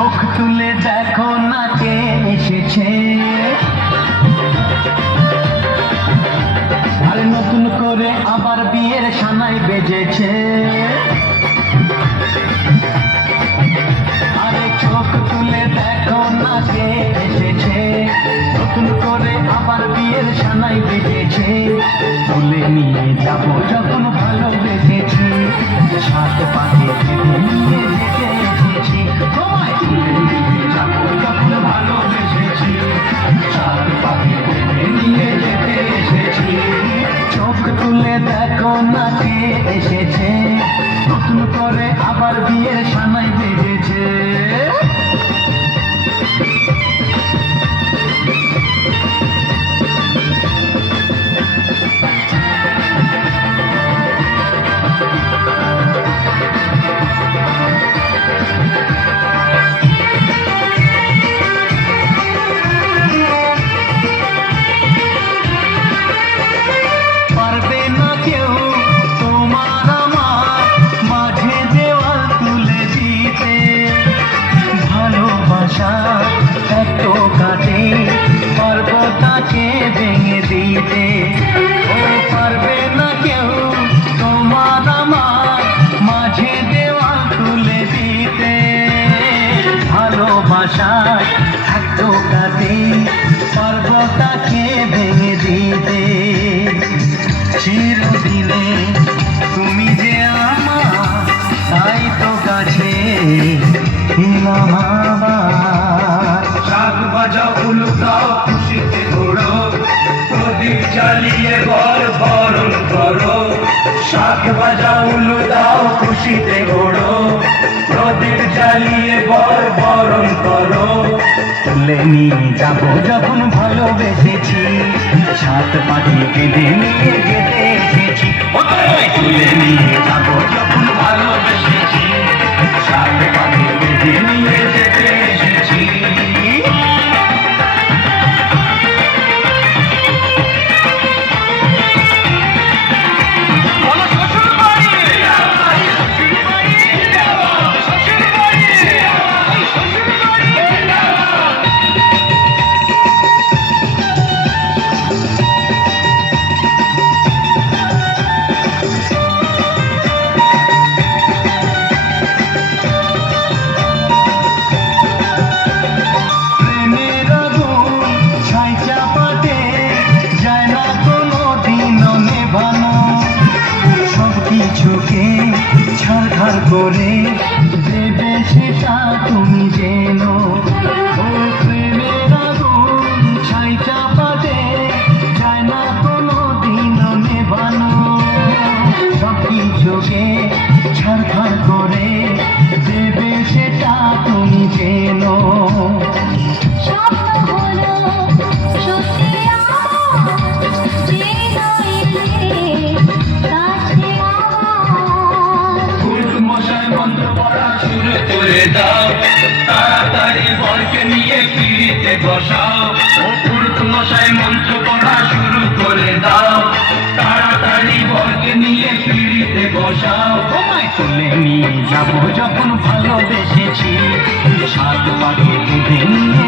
চোখ তুলে দেখো না কে এসেছে। আর নতুন করে আবার বিয়ের সানাই বেজেছে। আরে আবার বিয়ের সানাই বেজেছে। তুলে নিয়ে যাব যখন ভালো শাক দাও খুশিতে ঘোড়ো প্রদীপ জ্বালিয়ে বর বরণ করো। তুলে নিয়ে যাব যখন ভালোবেসেছি সাত পাখি কেঁদে নিয়ে যেতে এসেছি। তুলে নিয়ে দাও তাড়াতাড়ি বরকে নিয়ে পিড়িতে বসাও। ফুল মশাই মন্ত্র পড়া শুরু করে দাও। তাড়াতাড়ি বরকে নিয়ে পিড়িতে বসাও। তোমায় তুলে নিয়ে যাব যখন ভালোবেসেছি। সাত পাখি নিয়ে